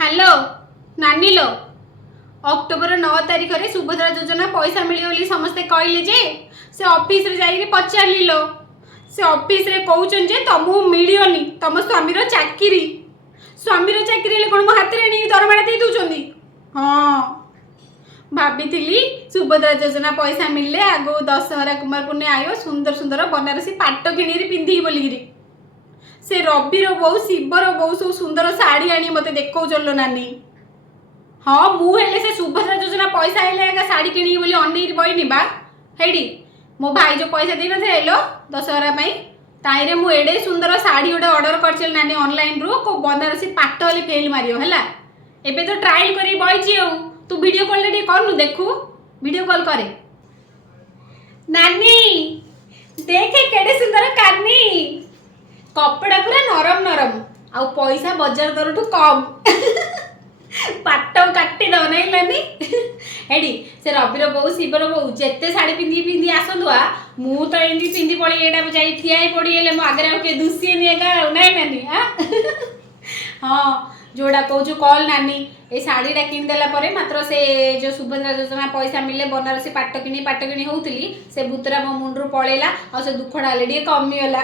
Hello नानी लो October 9 तारीख रे सुभद्रा योजना पैसा मिली बोली समस्ते कहले जे से ऑफिस रे जाई पचारि लो से ऑफिस रे कहउचन जे तुमको मिलियोनी तुम स्वामीर चाकरी स्वामीर चाकरी ले कोन मो हाथ रे दरमाड़ा दे दउचंदी। हां भाभी सुभद्रा योजना पैसा मिलले आगो दशहरा कुमार पुण्य आयो सुंदर सुंदर बनारसी पाट किणी पिंधि बोलिकी से रविर बहु शिवर बहु सब सुंदर शाढ़ी आनी मत देखो चलो नानी। हाँ मुझे से सुभद्रा योजना पैसा आइले शाढ़ी किणी बोली अनेक बहनी बा हेडी मो भाई जो पैसा दे थे लो दशहरा ताईरे मु एडे सुंदर शाढ़ी गोटे ऑर्डर कर नानी ऑनलाइन रू को बनारसी पाट वाली फेल मारियो है एबे तो ट्रायल करी बइची तू वीडियो कॉल ले करनु देखू वीडियो कॉल करे नानी देखे केडे सुंदर कानी कपड़ा पूरा नरम नरम आउ पैसा बजार दर ठू कम पाट काटी दो नहीं लानी हेडी से रविर बहु शिवर बहु जेते शाढ़ी पिंधि पिंधि आसंदुआ मु तो एंदी पिंधि पड़ी एडा जाई ठिया ही पड़ी एले मो आगरे के दुसिए निएगा नहीं नानी हां जोड़ा कहूँ कल नानी ये शाढ़ीटा किणदेला मात्र से जो सुभद्रा योजना पैसा मिले बनारसी पाट किणी होती से भूतरा मो मुंडरू पड़ेगा और से दुखड़ा हेल्ले कमिगला।